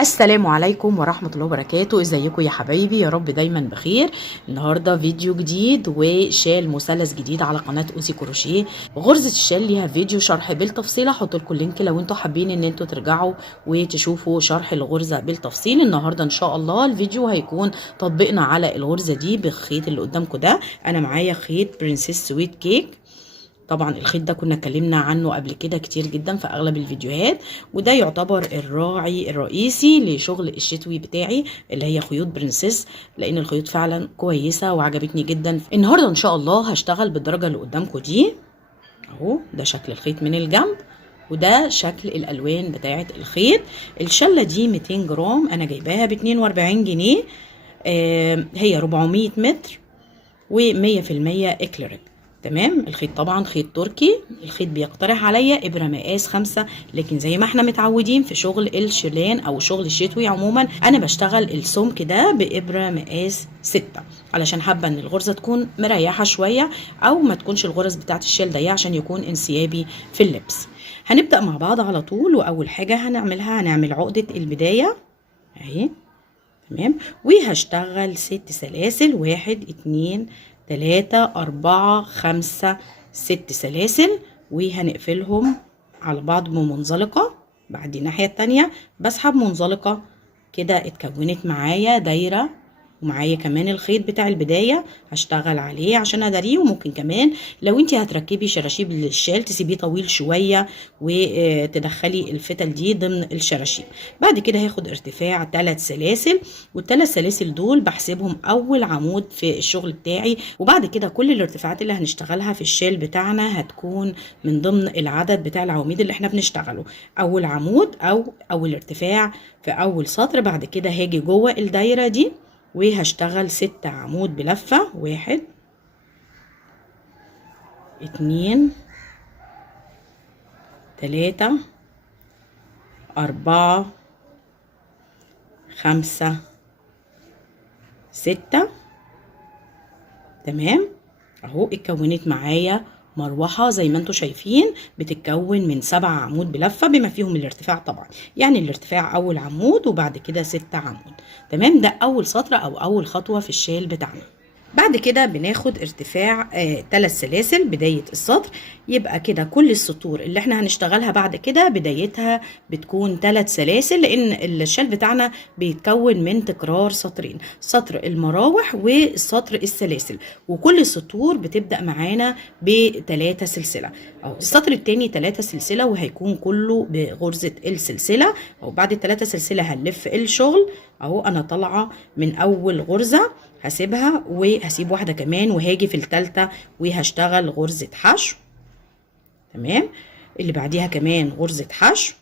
السلام عليكم ورحمة الله وبركاته. ازيكم يا حبايبي؟ يا رب دايما بخير. النهاردة فيديو جديد وشال مثلث جديد على قناة اوسي كروشيه. غرزة الشال ليها فيديو شرح بالتفصيل، هحط لكم اللينك لو انتوا حابين ان انتوا ترجعوا وتشوفوا شرح الغرزة بالتفصيل. النهاردة ان شاء الله الفيديو هيكون تطبيقنا على الغرزة دي بالخيط اللي قدامكم ده. انا معايا خيط برنسيس سويت كيك. طبعا الخيط ده كنا اتكلمنا عنه قبل كده كتير جدا في اغلب الفيديوهات، وده يعتبر الراعي الرئيسي لشغل الشتوي بتاعي اللي هي خيوط برنسيس، لان الخيوط فعلا كويسه وعجبتني جدا. النهارده ان شاء الله هشتغل بالدرجه اللي قدامكم دي اهو. ده شكل الخيط من الجنب، وده شكل الالوان بتاعه الخيط. الشله دي 200 جرام، انا جايباها ب 42 جنيه. هي 400 متر و100% اكليريك. تمام. الخيط طبعا خيط تركي. الخيط بيقترح عليا ابره مقاس 5، لكن زي ما احنا متعودين في شغل الشيلان او شغل الشتوي عموما انا بشتغل السمك ده بابره مقاس 6، علشان حابه ان الغرزه تكون مريحه شويه، او ما تكونش الغرز بتاعت الشيل ضيقه عشان يكون انسيابي في اللبس. هنبدا مع بعض على طول، واول حاجه هنعمل عقده البدايه اهي. تمام. وهشتغل 6 سلاسل، 1 2 3 4 5 6 سلاسل، وهنقفلهم على بعض بمنزلقة. بعد الناحية التانية بسحب منزلقة كده، اتكونت معايا دايرة، ومعايا كمان الخيط بتاع البداية هشتغل عليه عشان اداريه. وممكن كمان لو انت هتركبي شراشيب للشال تسيبيه طويل شوية وتدخلي الفتل دي ضمن الشراشيب. بعد كده هاخد ارتفاع 3 سلاسل، والثلاث سلاسل دول بحسبهم اول عمود في الشغل بتاعي. وبعد كده كل الارتفاعات اللي هنشتغلها في الشال بتاعنا هتكون من ضمن العدد بتاع العواميد اللي احنا بنشتغله. اول عمود او اول ارتفاع في اول سطر. بعد كده هاجي جوه الدايرة دي وهشتغل 6 عمود بلفة، 1 2 3 4 5 6. تمام. اهو اتكونت معايا مروحة زي ما انتوا شايفين، بتتكون من 7 عمود بلفة بما فيهم الارتفاع طبعا، يعني الارتفاع اول عمود وبعد كده 6 عمود. تمام. ده اول سطر او اول خطوة في الشال بتاعنا. بعد كده بناخد ارتفاع 3 سلاسل بداية السطر. يبقى كده كل السطور اللي احنا هنشتغلها بعد كده بدايتها بتكون 3 سلاسل، لان الشال بتاعنا بيتكون من تكرار سطرين، سطر المراوح والسطر السلاسل، وكل السطور بتبدأ معانا ب3 سلسلة. او السطر التاني 3 سلسلة وهيكون كله بغرزة السلسلة. او بعد ال3 سلسلة هنلف الشغل اهو. انا طالعة من اول غرزة هسيبها وهسيب واحدة كمان وهاجي في التالتة وهشتغل غرزة حشو. تمام. اللي بعديها كمان غرزة حشو،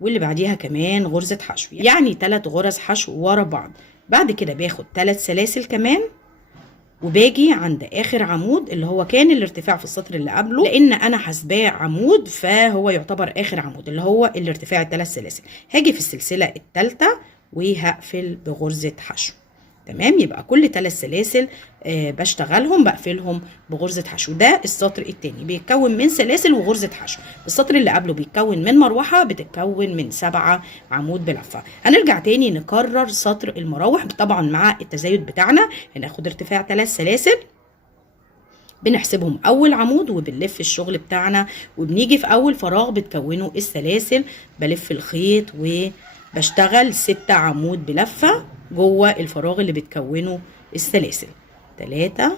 واللي بعديها كمان غرزة حشو، يعني 3 غرز حشو ورا بعض. بعد كده باخد 3 سلاسل كمان، وباجي عند اخر عمود اللي هو كان الارتفاع في السطر اللي قبله، لان انا حاسباه عمود فهو يعتبر اخر عمود اللي هو الارتفاع 3 سلاسل. هاجي في السلسلة التالتة وهقفل بغرزة حشو. تمام. يبقى كل 3 سلاسل بشتغلهم بقفلهم بغرزة حشو. ده السطر التاني بيتكون من سلاسل وغرزة حشو. السطر اللي قبله بيتكون من مروحة بتتكون من 7 عمود بلفة. هنرجع تاني نكرر سطر المراوح طبعا مع التزايد بتاعنا. هناخد ارتفاع 3 سلاسل، بنحسبهم اول عمود وبنلف الشغل بتاعنا، وبنيجي في اول فراغ بتكونه السلاسل بلف الخيط وبشتغل 6 عمود بلفة جوه الفراغ اللي بتكونه السلاسل. 3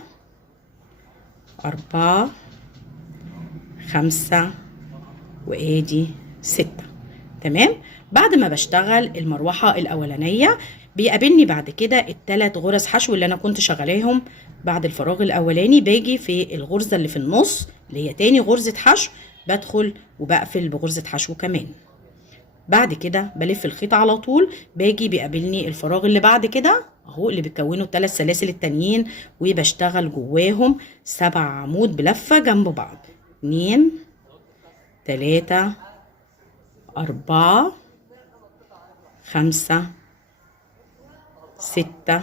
4 5 وادي 6. تمام. بعد ما بشتغل المروحة الاولانية بيقابلني بعد كده ال3 غرز حشو اللي انا كنت شغلاهم بعد الفراغ الاولاني. باجي في الغرزة اللي في النص اللي هي تاني غرزة حشو، بدخل وبقفل بغرزة حشو كمان. بعد كده بلف الخيط على طول، باجي بيقابلني الفراغ اللي بعد كده اهو اللي بيكونوا ال3 سلاسل التانيين، وبشتغل جواهم 7 عمود بلفة جنب بعض. 2 3 4 5 6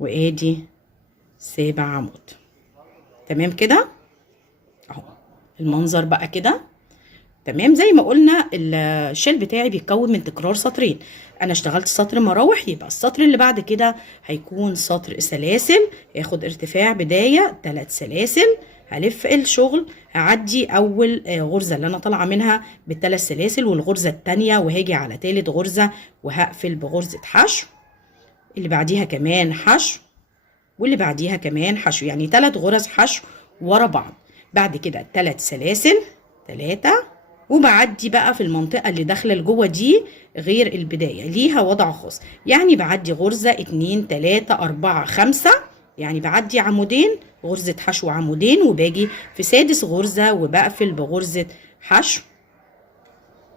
وادي 7 عمود. تمام كده اهو المنظر بقى كده. تمام. زي ما قلنا الشال بتاعي بيتكون من تكرار سطرين. انا اشتغلت سطر مراوح، يبقى السطر اللي بعد كده هيكون سطر سلاسل، ياخد ارتفاع بداية 3 سلاسل، هلف الشغل، هعدي اول غرزة اللي انا طالعة منها ب3 سلاسل والغرزة التانية، وهاجي على تالت غرزة وهقفل بغرزة حشو، اللي بعديها كمان حشو، واللي بعديها كمان حشو، يعني 3 غرز حشو ورا بعض. بعد كده 3 سلاسل 3، وبعدي بقى في المنطقة اللي داخلة لجوه دي غير البداية ليها وضع خاص، يعني بعدي غرزة 2 3 4 5، يعني بعدي عمودين، غرزة حشو عمودين، وباجي في سادس غرزة وبقفل بغرزة حشو.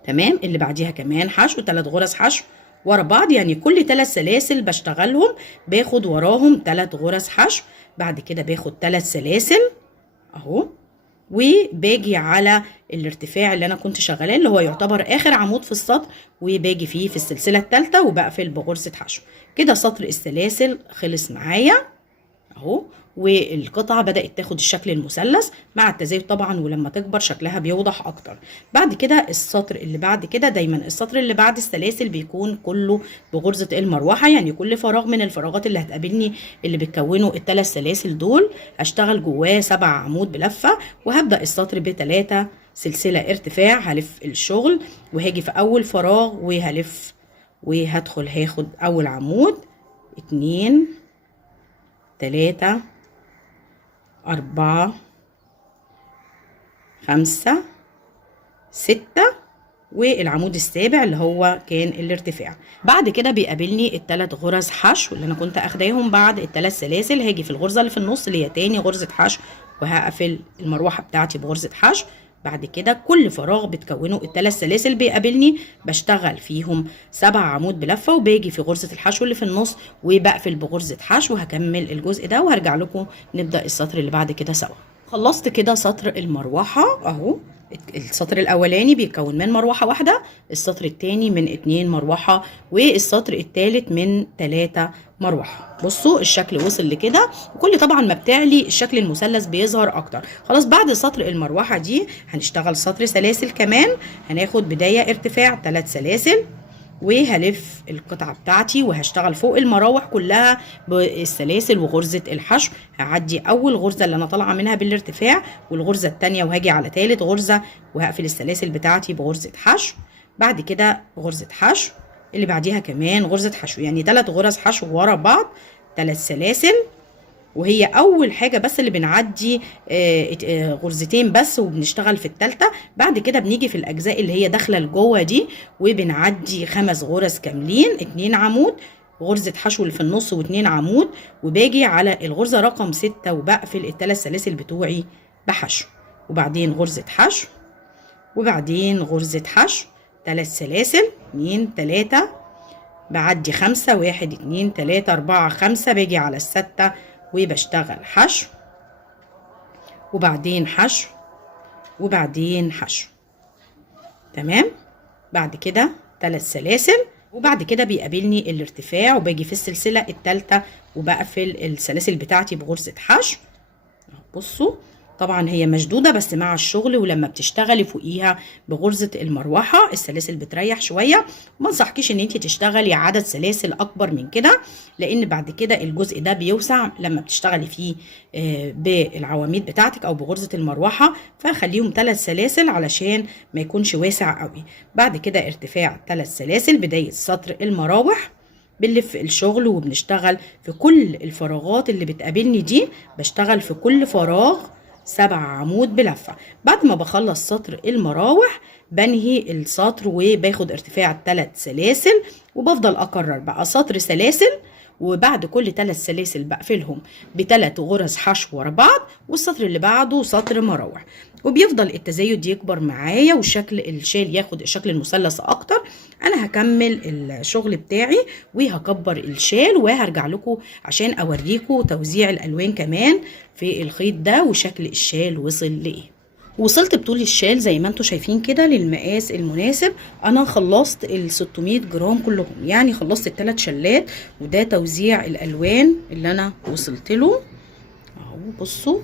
تمام. اللي بعديها كمان حشو، 3 غرز حشو ورا بعض، يعني كل 3 سلاسل بشتغلهم باخد وراهم 3 غرز حشو. بعد كده باخد 3 سلاسل اهو، وباجي على الارتفاع اللي انا كنت شغالاه اللي هو يعتبر اخر عمود في السطر، وباجي فيه في السلسله الثالثه وبقفل بغرزه حشو. كده سطر السلاسل خلص معايا اهو، والقطعه بدات تاخد الشكل المثلث مع التزايد طبعا، ولما تكبر شكلها بيوضح اكتر. بعد كده السطر اللي بعد كده، دايما السطر اللي بعد السلاسل بيكون كله بغرزه المروحه، يعني كل فراغ من الفراغات اللي هتقابلني اللي بتكونوا ال3 سلاسل دول هشتغل جواه 7 عمود بلفه، وهبدا السطر ب3 سلسله ارتفاع، هلف الشغل وهاجي في اول فراغ وهلف وهدخل هاخد اول عمود 2 3 4 5 6 والعمود السابع اللي هو كان الارتفاع. بعد كده بيقابلني ال3 غرز حشو اللي انا كنت اخداهم بعد ال3 سلاسل، هاجي في الغرزه اللي في النص اللي هي تاني غرزه حشو، وهقفل المروحه بتاعتي بغرزه حشو. بعد كده كل فراغ بتكونه ال3 سلاسل بيقابلني بشتغل فيهم 7 عمود بلفه، وباجي في غرزه الحشو اللي في النص وبقفل بغرزه حشو. هكمل الجزء ده وهرجع لكم نبدا السطر اللي بعد كده سوا. خلصت كده سطر المروحه اهو. السطر الاولاني بيتكون من مروحه واحده، السطر الثاني من 2 مروحه، والسطر الثالث من 3 مروحه. بصوا الشكل وصل لكده، وكل طبعا ما بتعلي الشكل المثلث بيظهر اكتر. خلاص بعد سطر المروحه دي هنشتغل سطر سلاسل كمان، هناخد بدايه ارتفاع 3 سلاسل، وهلف القطعه بتاعتي وهشتغل فوق المراوح كلها بالسلاسل وغرزه الحشو. هعدي اول غرزه اللي انا طالعه منها بالارتفاع والغرزه الثانيه، وهاجي على ثالث غرزه وهقفل السلاسل بتاعتي بغرزه حشو. بعد كده غرزه حشو، اللي بعديها كمان غرزه حشو، يعني 3 غرز حشو ورا بعض، 3 سلاسل، وهي اول حاجه بس اللي بنعدي غرزتين بس وبنشتغل في الثالثه. بعد كده بنيجي في الاجزاء اللي هي داخله لجوه دي وبنعدي 5 غرز كاملين، 2 عمود، غرزه حشو اللي في النص و2 عمود، وباجي على الغرزه رقم 6 وبقفل ال3 سلاسل بتوعي بحشو، وبعدين غرزه حشو، وبعدين غرزه حشو، 3 سلاسل 2 3، بعدي 5 1 2 3 4 5، باجي على ال6 وبشتغل حشو، وبعدين حشو، وبعدين حشو. تمام. بعد كده 3 سلاسل، وبعد كده بيقابلني الارتفاع، وباجي في السلسله الثالثه وبقفل السلاسل بتاعتي بغرزه حشو. بصوا طبعا هي مشدوده بس مع الشغل، ولما بتشتغلي فوقيها بغرزه المروحه السلاسل بتريح شويه. ما انصحكيش ان انت تشتغلي عدد سلاسل اكبر من كده، لان بعد كده الجزء ده بيوسع لما بتشتغلي فيه بالعواميد بتاعتك او بغرزه المروحه، فخليهم 3 سلاسل علشان ما يكونش واسع قوي. بعد كده ارتفاع 3 سلاسل، بدايه سطر المراوح، بنلف الشغل وبنشتغل في كل الفراغات اللي بتقابلني دي، بشتغل في كل فراغ 7 عمود بلفة. بعد ما بخلص سطر المراوح بنهي السطر وباخد ارتفاع 3 سلاسل، وبفضل اكرر بقى سطر سلاسل، وبعد كل 3 سلاسل بقفلهم ب3 غرز حشو ورا بعض، والسطر اللي بعده سطر مراوح، وبيفضل التزايد يكبر معايا والشكل الشال ياخد الشكل المثلث اكتر. انا هكمل الشغل بتاعي وهكبر الشال وهرجع لكم عشان اوريكم توزيع الالوان كمان في الخيط ده وشكل الشال وصل لايه. وصلت بطول الشال زي ما انتم شايفين كده للمقاس المناسب. انا خلصت ال 600 جرام كلهم، يعني خلصت ال3 شلات، وده توزيع الالوان اللي انا وصلت له اهو. بصوا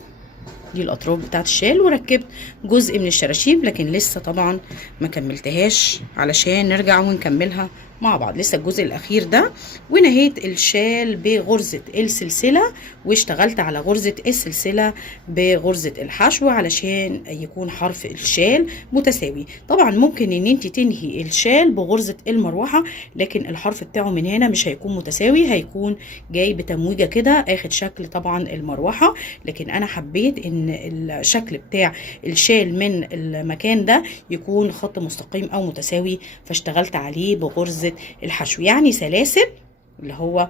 دي الاطراف بتاعت الشال، وركبت جزء من الشراشيب، لكن لسه طبعا ما كملتهاش علشان نرجع ونكملها مع بعض. لسه الجزء الاخير ده. ونهيت الشال بغرزة السلسلة، واشتغلت على غرزة السلسلة بغرزة الحشو علشان يكون حرف الشال متساوي. طبعا ممكن ان انت تنهي الشال بغرزة المروحة، لكن الحرف بتاعه من هنا مش هيكون متساوي، هيكون جاي بتمويجة كده اخد شكل طبعا المروحة. لكن انا حبيت ان الشكل بتاع الشال من المكان ده يكون خط مستقيم او متساوي، فاشتغلت عليه بغرزة الحشو، يعني سلاسل اللي هو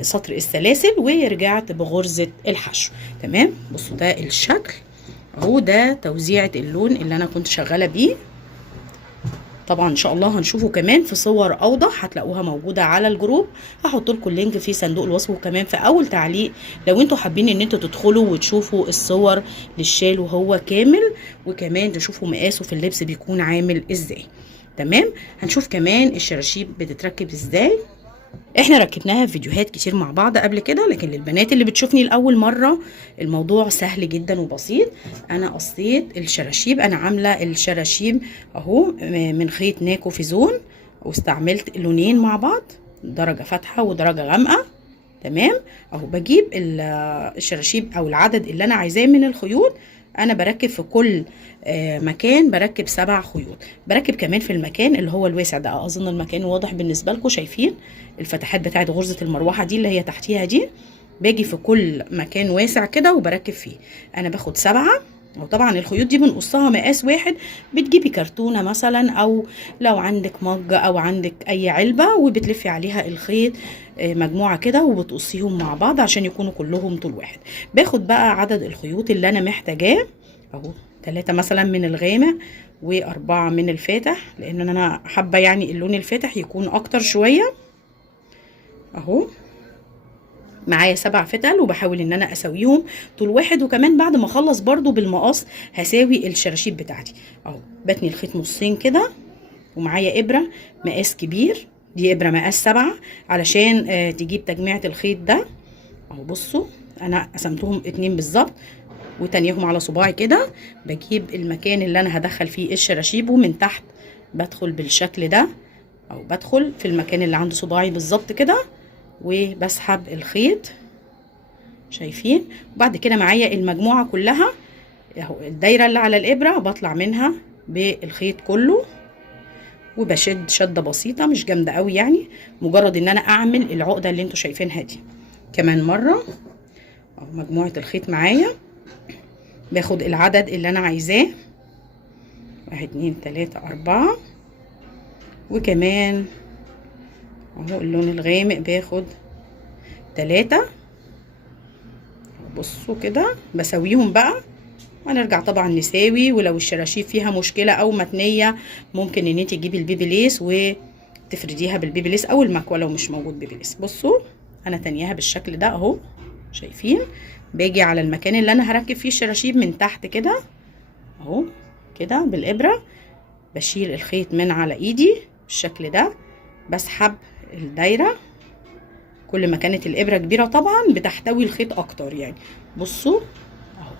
سطر السلاسل، ورجعت بغرزة الحشو. تمام. بصوا ده الشكل اهو، ده توزيعة اللون اللي انا كنت شغالة بيه. طبعا ان شاء الله هنشوفه كمان في صور اوضح، هتلاقوها موجوده على الجروب، هحط لكم اللينك في صندوق الوصف وكمان في اول تعليق لو انتوا حابين ان انتوا تدخلوا وتشوفوا الصور للشال وهو كامل، وكمان تشوفوا مقاسه في اللبس بيكون عامل ازاي. تمام. هنشوف كمان الشراشيب بتتركب ازاي. احنا ركبناها في فيديوهات كتير مع بعض قبل كده، لكن للبنات اللي بتشوفني لاول مره الموضوع سهل جدا وبسيط. انا قصيت الشراشيب، انا عامله الشراشيب اهو من خيط ناكو فيزون، واستعملت لونين مع بعض، درجه فاتحه ودرجه غامقه. تمام. اهو بجيب الشراشيب او العدد اللي انا عايزاه من الخيوط. انا بركب في كل مكان بركب 7 خيوط، بركب كمان في المكان اللي هو الواسع ده. اظن المكان واضح بالنسبه لكم، شايفين الفتحات بتاعت غرزه المروحه دي اللي هي تحتيها دي، باجي في كل مكان واسع كده وبركب فيه. انا باخد 7، وطبعا الخيوط دي بنقصها مقاس واحد. بتجيبي كرتونه مثلا، او لو عندك مج او عندك اي علبه، وبتلفي عليها الخيط مجموعه كده وبتقصيهم مع بعض عشان يكونوا كلهم طول واحد. باخد بقى عدد الخيوط اللي انا محتاجاه اهو، 3 مثلا من الغامق و4 من الفاتح، لان انا حابه يعني اللون الفاتح يكون اكتر شويه. اهو معايا 7 فتل، وبحاول ان انا اسويهم طول واحد، وكمان بعد ما اخلص برضو بالمقص هساوي الشراشيب بتاعتي. اهو بتني الخيط نصين كده، ومعايا ابره مقاس كبير، دي ابره مقاس 7 علشان تجيب تجميعة الخيط ده. اهو بصوا انا قسمتهم 2 بالظبط، وتانيهم على صباعي كده. بجيب المكان اللي انا هدخل فيه الشراشيب، ومن تحت بدخل بالشكل ده، او بدخل في المكان اللي عند صباعي بالظبط كده، وبسحب الخيط شايفين. وبعد كده معايا المجموعه كلها اهو، الدايره اللي على الابره بطلع منها بالخيط كله، وبشد شده بسيطه مش جامده قوي يعني، مجرد ان انا اعمل العقده اللي انتوا شايفينها دي. كمان مره اهو مجموعه الخيط معايا، باخد العدد اللي انا عايزاه 1 2 3 4، وكمان اهو اللون الغامق باخد 3. بصوا كده بسويهم بقى، وهنرجع طبعا نساوي. ولو الشراشيب فيها مشكله او متنيه، ممكن ان انت تجيبي البيبي ليس وتفرديها بالبيبي ليس او المكوى لو مش موجود بيبي ليس. بصوا انا تانياها بالشكل ده اهو، شايفين. باجي على المكان اللي انا هركب فيه الشراشيب من تحت كده اهو كده بالابره، بشيل الخيط من على ايدي بالشكل ده، بسحب الدايره. كل ما كانت الابره كبيره طبعا بتحتوي الخيط اكتر يعني. بصوا اهو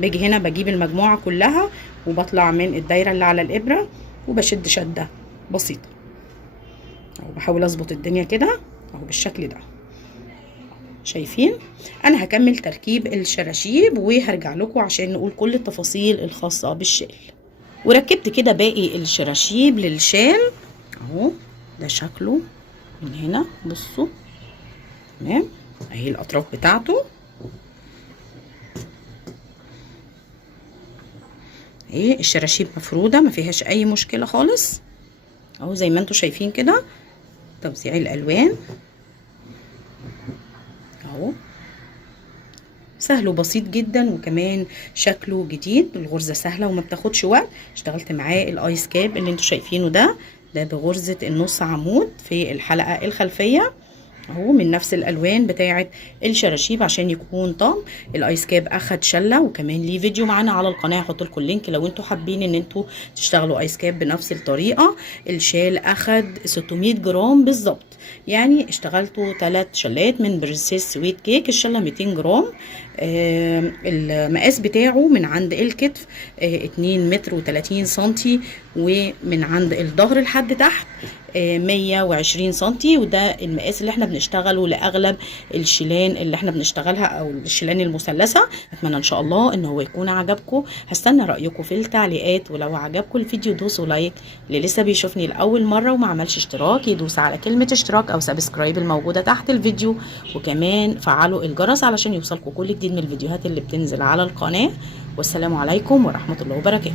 باجي هنا بجيب المجموعه كلها، وبطلع من الدايره اللي على الابره، وبشد شده بسيطه اهو، بحاول اظبط الدنيا كده اهو بالشكل ده. شايفين. انا هكمل تركيب الشراشيب وهرجع لكم عشان نقول كل التفاصيل الخاصه بالشال. وركبت كده باقي الشراشيب للشال اهو، ده شكله من هنا. بصوا تمام، اهي الاطراف بتاعته اهي، الشراشيب مفروده ما فيهاش اي مشكله خالص اهو، زي ما انتم شايفين كده. توزيع الالوان اهو سهل وبسيط جدا، وكمان شكله جديد. الغرزه سهله وما بتاخدش وقت. اشتغلت معاه الايس كاب اللي انتوا شايفينه ده بغرزه النص عمود في الحلقه الخلفيه اهو من نفس الالوان بتاعه الشراشيب عشان يكون طقم. الايس كاب اخد شله، وكمان ليه فيديو معانا على القناه، هحط لكم اللينك لو انتوا حابين ان انتوا تشتغلوا ايس كاب بنفس الطريقه. الشال اخد 600 جرام بالظبط، يعني اشتغلتوا 3 شلات من برنسيس سويت كيك. الشله 200 جرام. المقاس بتاعه من عند الكتف 2 متر و30 سنتي، ومن عند الظهر لحد تحت 120 سنتي، وده المقاس اللي احنا بنشتغله لاغلب الشيلان اللي احنا بنشتغلها او الشيلان المثلثه. اتمنى ان شاء الله ان هو يكون عجبكم. هستنى رايكم في التعليقات، ولو عجبكم الفيديو دوسوا لايك. اللي لسه بيشوفني لاول مره وما عملش اشتراك يدوس على كلمه اشتراك او سبسكرايب الموجوده تحت الفيديو، وكمان فعلوا الجرس علشان يوصلكم كل جديد من الفيديوهات اللي بتنزل على القناه. والسلام عليكم ورحمه الله وبركاته.